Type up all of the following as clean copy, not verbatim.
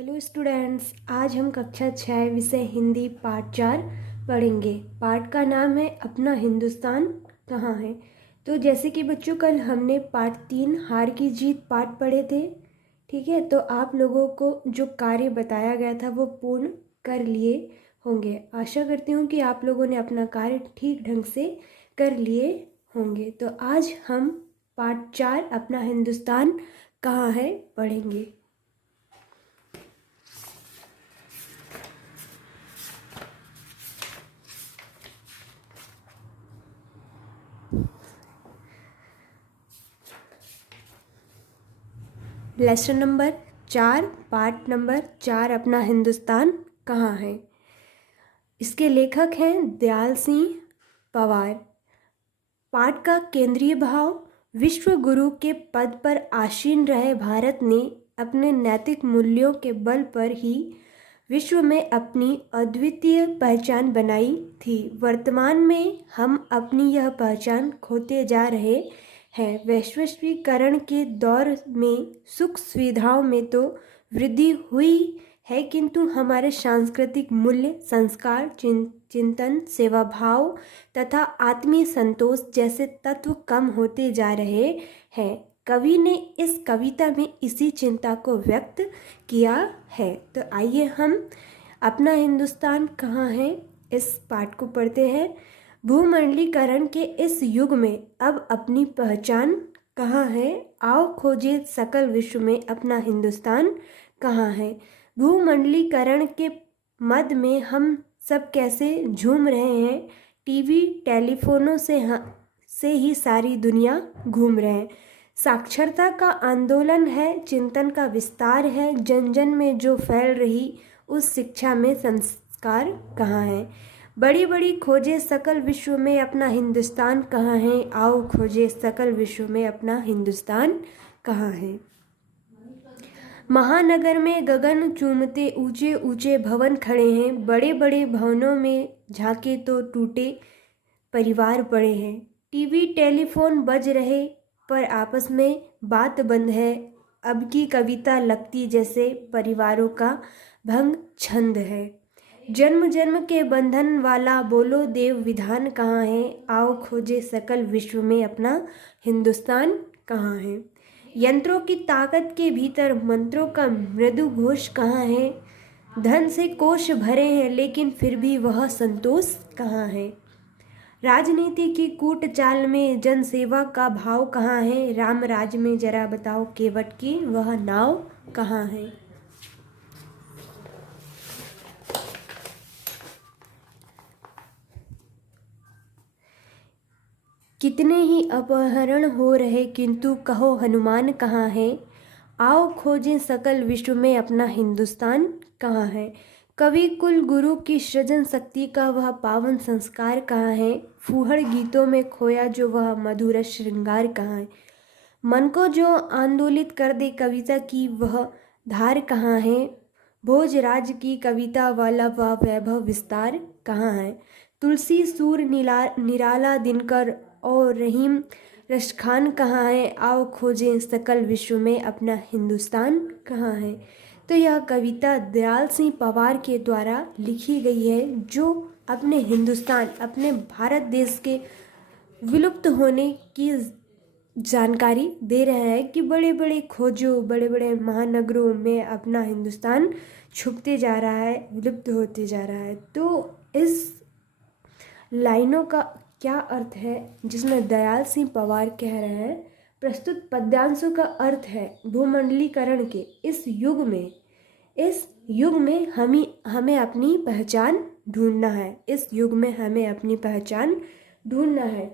Hello students, आज हम कक्षा 6 विषय हिंदी पाठ 4 पढ़ेंगे। पाठ का नाम है अपना हिंदुस्तान कहाँ है। तो जैसे कि बच्चों कल हमने पाठ 3 हार की जीत पाठ पढ़े थे, ठीक है। तो आप लोगों को जो कार्य बताया गया था वो पूर्ण कर लिए होंगे। आशा करती हूँ कि आप लोगों ने अपना कार्य ठीक ढंग से कर लिए होंगे। तो आज हम पाठ 4 अपना हिंदुस्तान कहाँ है पढ़ेंगे। लेसन नंबर 4 पार्ट नंबर 4 अपना हिंदुस्तान कहाँ है। इसके लेखक हैं दयाल सिंह पवार। पाठ का केंद्रीय भाव, विश्व गुरु के पद पर आसीन रहे भारत ने अपने नैतिक मूल्यों के बल पर ही विश्व में अपनी अद्वितीय पहचान बनाई थी। वर्तमान में हम अपनी यह पहचान खोते जा रहे हैं। वैश्वीकरण के दौर में सुख सुविधाओं में तो वृद्धि हुई है, किंतु हमारे सांस्कृतिक मूल्य, संस्कार, चिंतन, सेवा भाव तथा आत्मीय संतोष जैसे तत्व कम होते जा रहे हैं। कवि ने इस कविता में इसी चिंता को व्यक्त किया है। तो आइए हम अपना हिंदुस्तान कहाँ है इस पाठ को पढ़ते हैं। भूमंडलीकरण के इस युग में अब अपनी पहचान कहाँ है। आओ खोजे सकल विश्व में अपना हिंदुस्तान कहाँ है। भूमंडलीकरण के मद में हम सब कैसे झूम रहे हैं। टीवी टेलीफोनों से ही सारी दुनिया घूम रहे हैं। साक्षरता का आंदोलन है, चिंतन का विस्तार है, जन जन में जो फैल रही उस शिक्षा में संस्कार कहाँ है। बड़ी बड़ी खोजे सकल विश्व में अपना हिंदुस्तान कहाँ है। आओ खोजे सकल विश्व में अपना हिंदुस्तान कहाँ है। महानगर में गगन चूमते ऊंचे ऊंचे भवन खड़े हैं। बड़े बड़े भवनों में झांके तो टूटे परिवार पड़े हैं। टीवी टेलीफोन बज रहे पर आपस में बात बंद है। अब की कविता लगती जैसे परिवारों का भंग छंद है। जन्म जन्म के बंधन वाला बोलो देव विधान कहाँ है। आओ खोजे सकल विश्व में अपना हिंदुस्तान कहाँ है। यंत्रों की ताकत के भीतर मंत्रों का मृदु घोष कहाँ है। धन से कोष भरे हैं लेकिन फिर भी वह संतोष कहाँ है। राजनीति की कूट चाल में जनसेवा का भाव कहाँ है। राम राज में जरा बताओ केवट की वह नाव कहाँ है। कितने ही अपहरण हो रहे किंतु कहो हनुमान कहाँ है। आओ खोजें सकल विश्व में अपना हिंदुस्तान कहाँ है। कवि कुल गुरु की सृजन शक्ति का वह पावन संस्कार कहाँ है। फूहड़ गीतों में खोया जो वह मधुर श्रृंगार कहाँ है। मन को जो आंदोलित कर दे कविता की वह धार कहाँ है। भोजराज की कविता वाला वह वैभव विस्तार कहाँ है। तुलसी सूर निराला दिनकर और रहीम रशखान कहाँ है। आओ खोजें सकल विश्व में अपना हिंदुस्तान कहाँ है। तो यह कविता दयाल सिंह पवार के द्वारा लिखी गई है, जो अपने हिंदुस्तान, अपने भारत देश के विलुप्त होने की जानकारी दे रहे हैं कि बड़े बड़े खोजों, बड़े बड़े महानगरों में अपना हिंदुस्तान छुपते जा रहा है, विलुप्त होते जा रहा है। तो इस लाइनों का क्या अर्थ है जिसमें दयाल सिंह पवार कह रहे हैं। प्रस्तुत पद्यांशों का अर्थ है भूमंडलीकरण के इस युग में हमें अपनी पहचान ढूंढना है। इस युग में हमें अपनी पहचान ढूंढना है।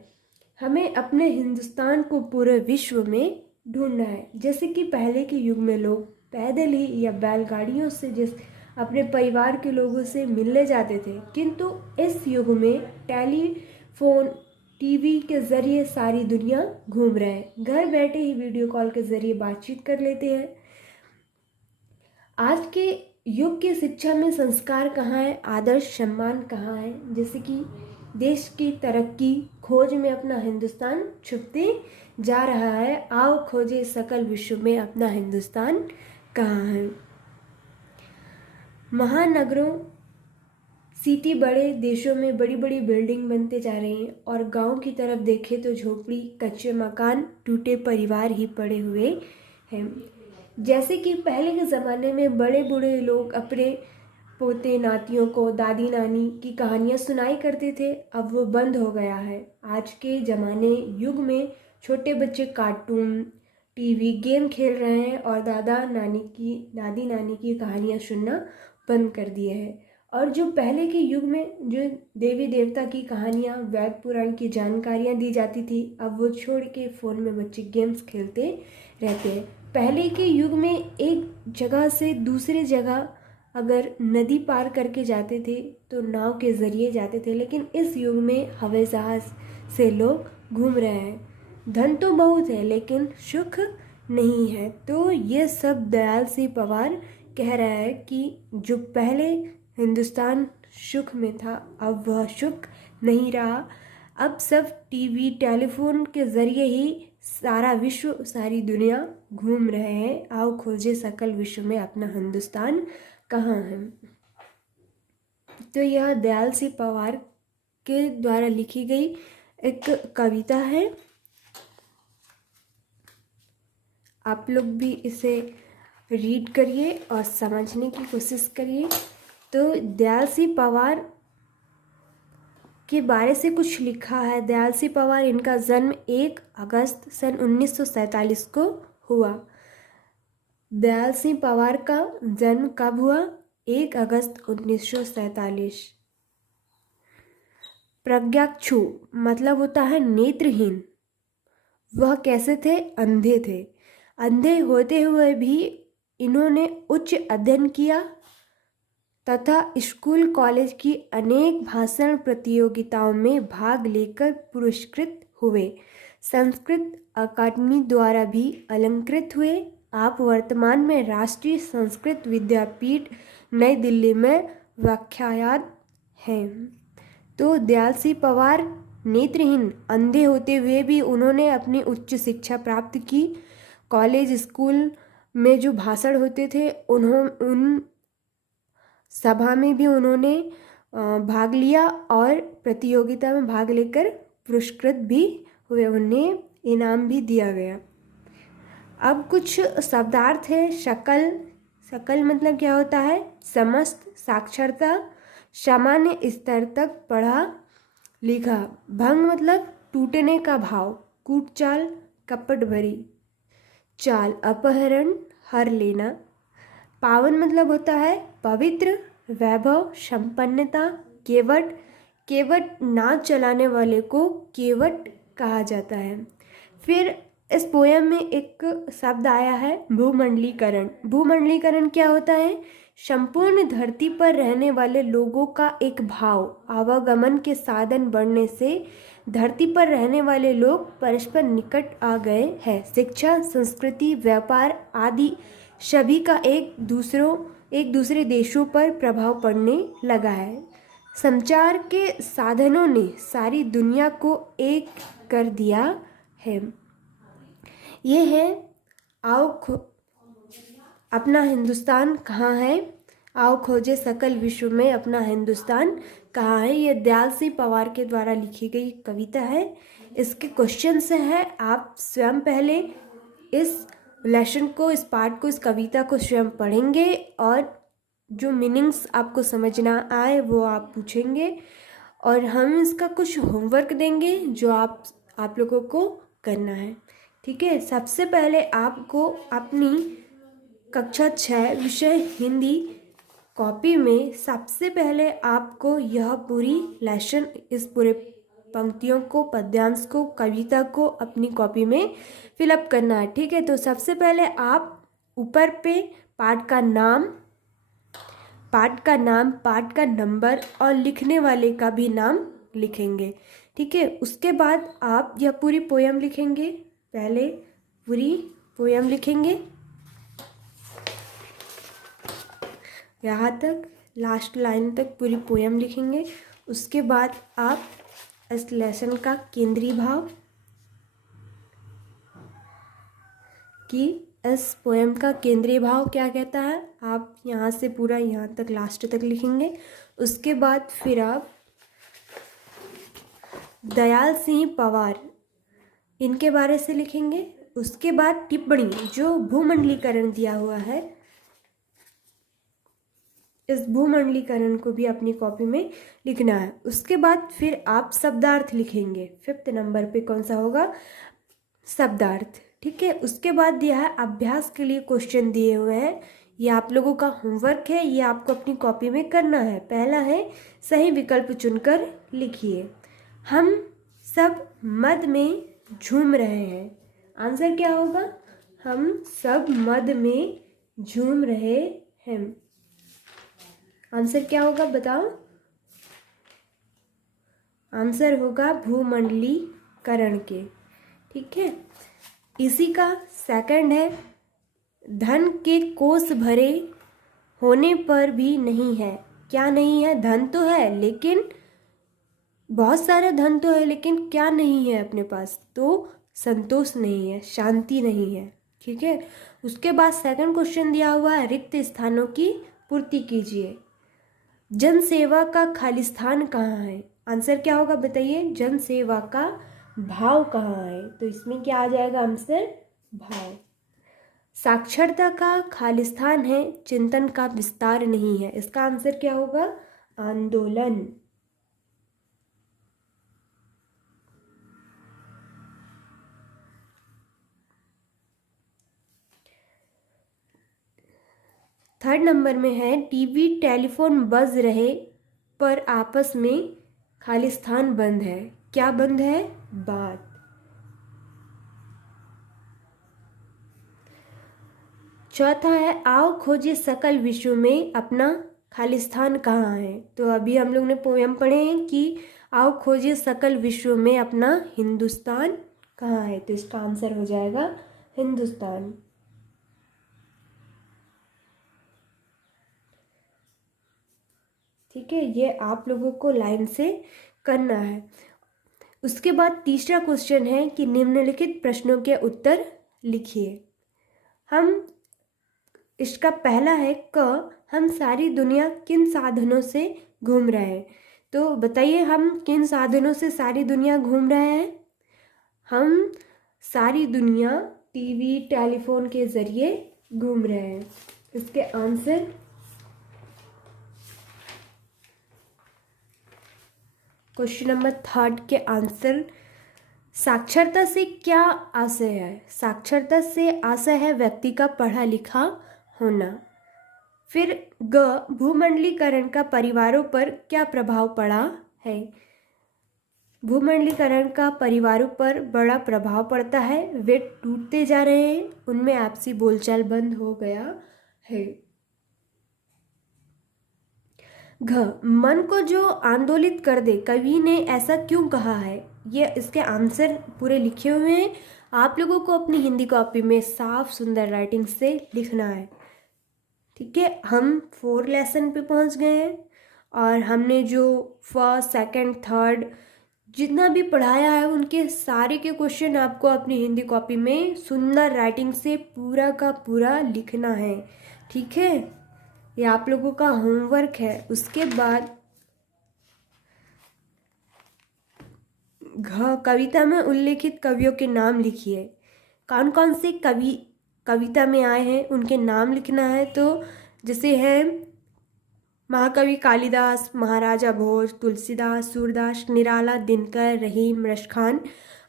हमें अपने हिंदुस्तान को पूरे विश्व में ढूंढना है। जैसे कि पहले के युग में लोग पैदल ही या बैलगाड़ियों से अपने परिवार के लोगों से मिलने जाते थे, किंतु इस युग में टेलीफोन, टीवी के ज़रिए सारी दुनिया घूम रहे हैं। घर बैठे ही वीडियो कॉल के ज़रिए बातचीत कर लेते हैं। आज के युग की शिक्षा में संस्कार कहाँ है, आदर्श सम्मान कहाँ है। जैसे कि देश की तरक्की खोज में अपना हिंदुस्तान छुपते जा रहा है। आओ खोजे सकल विश्व में अपना हिंदुस्तान कहाँ है। महानगरों सिटी बड़े देशों में बड़ी बड़ी बिल्डिंग बनते जा रही हैं और गांव की तरफ देखें तो झोपड़ी, कच्चे मकान, टूटे परिवार ही पड़े हुए हैं। जैसे कि पहले के ज़माने में बड़े बूढ़े लोग अपने पोते नातियों को दादी नानी की कहानियाँ सुनाई करते थे, अब वो बंद हो गया है। आज के ज़माने युग में छोटे बच्चे कार्टून, टीवी, गेम खेल रहे हैं और दादी नानी की कहानियाँ सुनना बंद कर दिए हैं। और जो पहले के युग में जो देवी देवता की कहानियाँ, वैद पुराण की जानकारियाँ दी जाती थी, अब वो छोड़ के फ़ोन में बच्चे गेम्स खेलते रहते हैं। पहले के युग में एक जगह से दूसरे जगह अगर नदी पार करके जाते थे तो नाव के ज़रिए जाते थे, लेकिन इस युग में हवाई जहाज़ से लोग घूम रहे हैं। धन तो बहुत है लेकिन सुख नहीं है। तो ये सब दयाल सिंह पवार कह रहा है कि जो पहले हिंदुस्तान सुख में था अब वह सुख नहीं रहा। अब सब टीवी टेलीफोन के ज़रिए ही सारा विश्व, सारी दुनिया घूम रहे हैं। आओ खोजे सकल विश्व में अपना हिंदुस्तान कहाँ है। तो यह दयाल सिंह पवार के द्वारा लिखी गई एक कविता है। आप लोग भी इसे रीड करिए और समझने की कोशिश करिए। तो दयाल सिंह पवार के बारे से कुछ लिखा है। दयाल सिंह पवार, इनका जन्म 1 अगस्त सन 1947 को हुआ। दयाल सिंह पवार का जन्म कब हुआ? 1 अगस्त 1947। प्रज्ञाचक्षु मतलब होता है नेत्रहीन। वह कैसे थे? अंधे थे। अंधे होते हुए भी इन्होंने उच्च अध्ययन किया तथा स्कूल कॉलेज की अनेक भाषण प्रतियोगिताओं में भाग लेकर पुरस्कृत हुए। संस्कृत अकादमी द्वारा भी अलंकृत हुए। आप वर्तमान में राष्ट्रीय संस्कृत विद्यापीठ नई दिल्ली में व्याख्यात हैं। तो दयाल सिंह पवार नेत्रहीन, अंधे होते हुए भी उन्होंने अपनी उच्च शिक्षा प्राप्त की। कॉलेज स्कूल में जो भाषण होते थे उन सभा में भी उन्होंने भाग लिया और प्रतियोगिता में भाग लेकर पुरस्कृत भी हुए, उन्हें इनाम भी दिया गया। अब कुछ शब्दार्थ है। शकल, शकल मतलब क्या होता है? समस्त, साक्षरता, सामान्य स्तर तक पढ़ा लिखा। भंग मतलब टूटने का भाव, कूटचाल, कपट भरी चाल, अपहरण, हर लेना। पावन मतलब होता है पवित्र, वैभव, संपन्नता, केवट। केवट नाव चलाने वाले को केवट कहा जाता है। फिर इस पोयम में एक शब्द आया है भूमंडलीकरण। भूमंडलीकरण क्या होता है? संपूर्ण धरती पर रहने वाले लोगों का एक भाव, आवागमन के साधन बढ़ने से धरती पर रहने वाले लोग परस्पर निकट आ गए हैं। शिक्षा, संस्कृति, व्यापार आदि सभी का एक दूसरे देशों पर प्रभाव पड़ने लगा है। संचार के साधनों ने सारी दुनिया को एक कर दिया है। ये है अपना हिंदुस्तान कहाँ है, आओ खोजे सकल विश्व में अपना हिंदुस्तान कहाँ है। ये दयाल सिंह पवार के द्वारा लिखी गई कविता है। इसके क्वेश्चन से है, आप स्वयं पहले इस लेसन को, इस पार्ट को, इस कविता को स्वयं पढ़ेंगे और जो मीनिंग्स आपको समझना आए वो आप पूछेंगे और हम इसका कुछ होमवर्क देंगे जो आप लोगों को करना है। ठीक है। सबसे पहले आपको अपनी कक्षा 6 विषय हिंदी कॉपी में सबसे पहले आपको यह पूरी लेसन, इस पूरे पंक्तियों को, पद्यांश को, कविता को अपनी कॉपी में फिलअप करना है। ठीक है। तो सबसे पहले आप ऊपर पे पाठ का नाम, पाठ का नंबर और लिखने वाले का भी नाम लिखेंगे। ठीक है। उसके बाद आप यह पूरी पोयम लिखेंगे। पहले पूरी पोयम लिखेंगे यहाँ तक, लास्ट लाइन तक पूरी पोयम लिखेंगे। उसके बाद आप इस लेसन का केंद्रीय भाव कि इस पोएम का केंद्रीय भाव क्या कहता है, आप यहाँ से पूरा यहाँ तक लास्ट तक लिखेंगे। उसके बाद फिर आप दयाल सिंह पवार इनके बारे से लिखेंगे। उसके बाद टिप्पणी जो भूमंडलीकरण दिया हुआ है, इस भूमंडलीकरण को भी अपनी कॉपी में लिखना है। उसके बाद फिर आप शब्दार्थ लिखेंगे। 5th नंबर पे कौन सा होगा, शब्दार्थ, ठीक है। उसके बाद दिया है अभ्यास के लिए क्वेश्चन दिए हुए हैं, ये आप लोगों का होमवर्क है, ये आपको अपनी कॉपी में करना है। पहला है सही विकल्प चुनकर लिखिए। हम सब मद में झूम रहे हैं, आंसर क्या होगा, हम सब मद में झूम रहे हैं। आंसर क्या होगा बताओ, आंसर होगा भूमंडलीकरण के, ठीक है। इसी का सेकंड है धन के कोष भरे होने पर भी नहीं है। क्या नहीं है, धन तो है लेकिन बहुत सारा धन तो है, लेकिन क्या नहीं है अपने पास, तो संतोष नहीं है, शांति नहीं है, ठीक है। उसके बाद सेकंड क्वेश्चन दिया हुआ है रिक्त स्थानों की पूर्ति कीजिए। जन सेवा का खालिस्तान कहाँ है, आंसर क्या होगा बताइए, जन सेवा का भाव कहाँ है, तो इसमें क्या आ जाएगा आंसर, भाव। साक्षरता का खालिस्तान है, चिंतन का विस्तार नहीं है, इसका आंसर क्या होगा, आंदोलन। थर्ड नंबर में है टीवी टेलीफोन बज रहे पर आपस में खालिस्तान बंद है। क्या बंद है, बात। चौथा है आओ खोजे सकल विश्व में अपना खालिस्तान कहाँ है। तो अभी हम लोग ने पोयम पढ़े हैं कि आओ खोजे सकल विश्व में अपना हिंदुस्तान कहाँ है, तो इसका आंसर हो जाएगा हिंदुस्तान। ठीक है, ये आप लोगों को लाइन से करना है। उसके बाद तीसरा क्वेश्चन है कि निम्नलिखित प्रश्नों के उत्तर लिखिए। हम इसका पहला है क हम सारी दुनिया किन साधनों से घूम रहे हैं, तो बताइए हम किन साधनों से सारी दुनिया घूम रहे हैं। हम सारी दुनिया टीवी टेलीफोन के जरिए घूम रहे हैं। इसके आंसर क्वेश्चन नंबर 3 के आंसर साक्षरता से क्या आशय है। साक्षरता से आशय है व्यक्ति का पढ़ा लिखा होना। फिर ग भूमंडलीकरण का परिवारों पर क्या प्रभाव पड़ा है। भूमंडलीकरण का परिवारों पर बड़ा प्रभाव पड़ता है, वे टूटते जा रहे हैं, उनमें आपसी बोलचाल बंद हो गया है। घ मन को जो आंदोलित कर दे, कवि ने ऐसा क्यों कहा है। ये इसके आंसर पूरे लिखे हुए हैं, आप लोगों को अपनी हिंदी कॉपी में साफ सुंदर राइटिंग से लिखना है। ठीक है, हम 4 लेसन पे पहुंच गए हैं और हमने जो फर्स्ट सेकंड थर्ड जितना भी पढ़ाया है उनके सारे के क्वेश्चन आपको अपनी हिंदी कॉपी में सुंदर राइटिंग से पूरा का पूरा लिखना है। ठीक है, ये आप लोगों का होमवर्क है। उसके बाद घ कविता में उल्लेखित कवियों के नाम लिखिए। कौन कौन से कवि कविता में आए हैं उनके नाम लिखना है। तो जैसे हैं महाकवि कालिदास, महाराजा भोज, तुलसीदास, सूरदास, निराला, दिनकर, रहीम, रशखान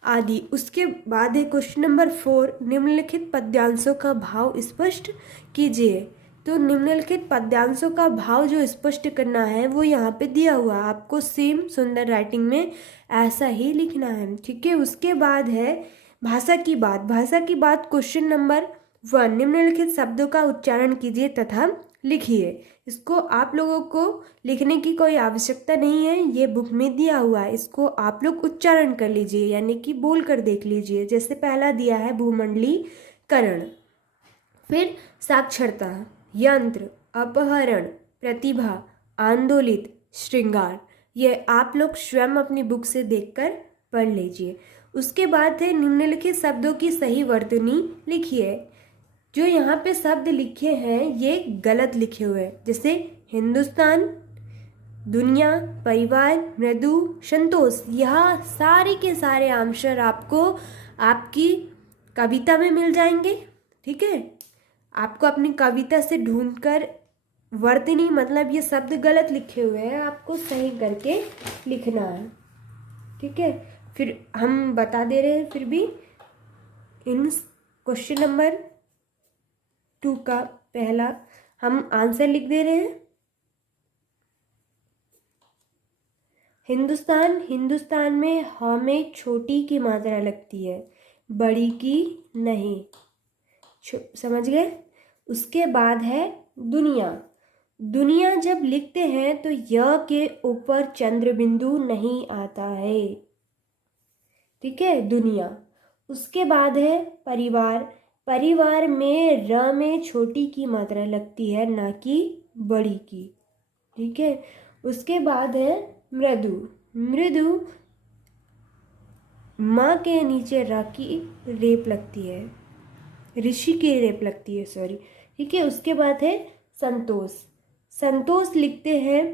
आदि। उसके बाद है क्वेश्चन नंबर 4 निम्नलिखित पद्यांशों का भाव स्पष्ट कीजिए। तो निम्नलिखित पद्यांशों का भाव जो स्पष्ट करना है वो यहाँ पे दिया हुआ, आपको सेम सुंदर राइटिंग में ऐसा ही लिखना है। ठीक है, उसके बाद है भाषा की बात। भाषा की बात क्वेश्चन नंबर 1 निम्नलिखित शब्दों का उच्चारण कीजिए तथा लिखिए। इसको आप लोगों को लिखने की कोई आवश्यकता नहीं है, ये बुक में दिया हुआ है, इसको आप लोग उच्चारण कर लीजिए यानी कि बोल कर देख लीजिए। जैसे पहला दिया है भूमंडलीकरण, फिर साक्षरता, यंत्र, अपहरण, प्रतिभा, आंदोलित, श्रृंगार। ये आप लोग स्वयं अपनी बुक से देखकर पढ़ लीजिए। उसके बाद है निम्नलिखित शब्दों की सही वर्तनी लिखिए। जो यहाँ पे शब्द लिखे हैं ये गलत लिखे हुए हैं, जैसे हिंदुस्तान, दुनिया, परिवार, मृदु, संतोष। यह सारे के सारे आंसर आपको आपकी कविता में मिल जाएंगे। ठीक है, आपको अपनी कविता से ढूंढकर वर्तनी मतलब ये शब्द गलत लिखे हुए हैं, आपको सही करके लिखना है। ठीक है, फिर हम बता दे रहे हैं फिर भी इन क्वेश्चन नंबर 2 का पहला हम आंसर लिख दे रहे हैं। हिंदुस्तान, हिंदुस्तान में ह में छोटी की मात्रा लगती है, बड़ी की नहीं। समझ गए। उसके बाद है दुनिया। दुनिया जब लिखते हैं तो य के ऊपर चंद्र बिंदु नहीं आता है। ठीक है, दुनिया। उसके बाद है परिवार। परिवार में र में छोटी की मात्रा लगती है, ना कि बड़ी की। ठीक है, उसके बाद है मृदु। मृदु माँ के नीचे र की रेप लगती है, ऋषि की रेप लगती है, सॉरी। ठीक है, उसके बाद है संतोष। संतोष लिखते हैं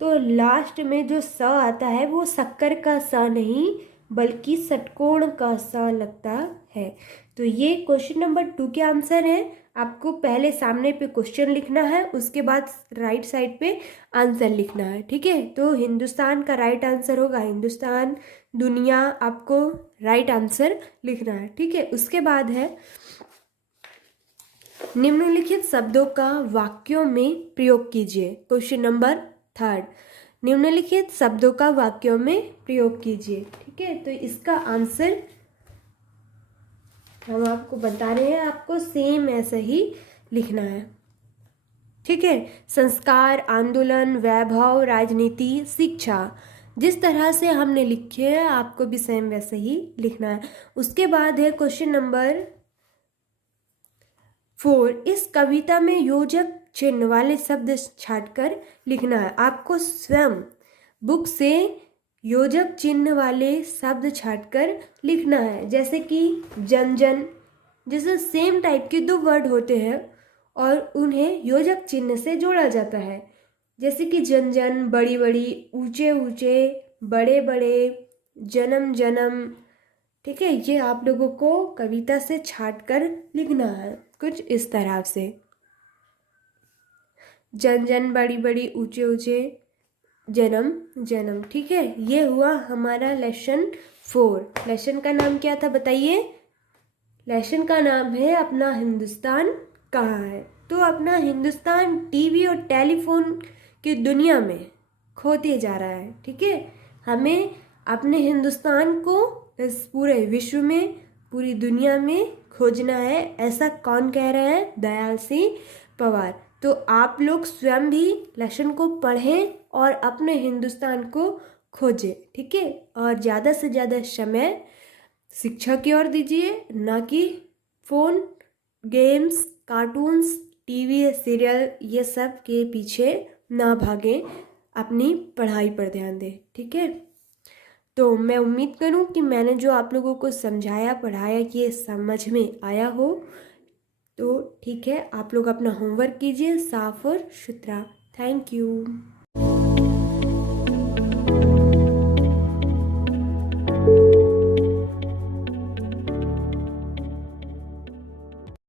तो लास्ट में जो स आता है वो शक्कर का स नहीं बल्कि षटकोण का स लगता है। तो ये क्वेश्चन नंबर 2 के आंसर है। आपको पहले सामने पे क्वेश्चन लिखना है, उसके बाद राइट साइड पे आंसर लिखना है। ठीक है, तो हिंदुस्तान का राइट आंसर होगा हिंदुस्तान, दुनिया आपको राइट आंसर लिखना है। ठीक है, उसके बाद है निम्नलिखित शब्दों का वाक्यों में प्रयोग कीजिए। क्वेश्चन नंबर 3, निम्नलिखित शब्दों का वाक्यों में प्रयोग कीजिए। ठीक है, तो इसका आंसर हम आपको बता रहे हैं, आपको सेम ऐसा ही लिखना है। ठीक है, संस्कार, आंदोलन, वैभव, राजनीति, शिक्षा, जिस तरह से हमने लिखे हैं आपको भी सेम वैसे ही लिखना है। उसके बाद है क्वेश्चन नंबर 4, इस कविता में योजक चिन्ह वाले शब्द छांटकर लिखना है। आपको स्वयं बुक से योजक चिन्ह वाले शब्द छांटकर लिखना है, जैसे कि जन जन, जैसे सेम टाइप के 2 वर्ड होते हैं और उन्हें योजक चिन्ह से जोड़ा जाता है, जैसे कि जन जन, बड़ी बड़ी, ऊंचे ऊंचे, बड़े बड़े, जन्म जन्म। ठीक है, ये आप लोगों को कविता से छांटकर लिखना है कुछ इस तरह से, जन जन, बड़ी बड़ी, ऊंचे ऊंचे, जन्म जन्म। ठीक है, ये हुआ हमारा लेसन 4। लेसन का नाम क्या था बताइए? लेसन का नाम है अपना हिंदुस्तान कहाँ है। तो अपना हिंदुस्तान टीवी और टेलीफोन की दुनिया में खोते जा रहा है। ठीक है, हमें अपने हिंदुस्तान को इस पूरे विश्व में, पूरी दुनिया में खोजना है। ऐसा कौन कह रहा है? दयाल सिंह पवार। तो आप लोग स्वयं भी लेसन को पढ़ें और अपने हिंदुस्तान को खोजें। ठीक है, और ज़्यादा से ज़्यादा समय शिक्षा की ओर दीजिए, ना कि phone, games, cartoons, TV, serial ये सब के पीछे ना भागें, अपनी पढ़ाई पर ध्यान दें। ठीक है, तो मैं उम्मीद करूं कि मैंने जो आप लोगों को समझाया पढ़ाया कि ये समझ में आया हो। तो ठीक है, आप लोग अपना होमवर्क कीजिए साफ और सुथरा। Thank you.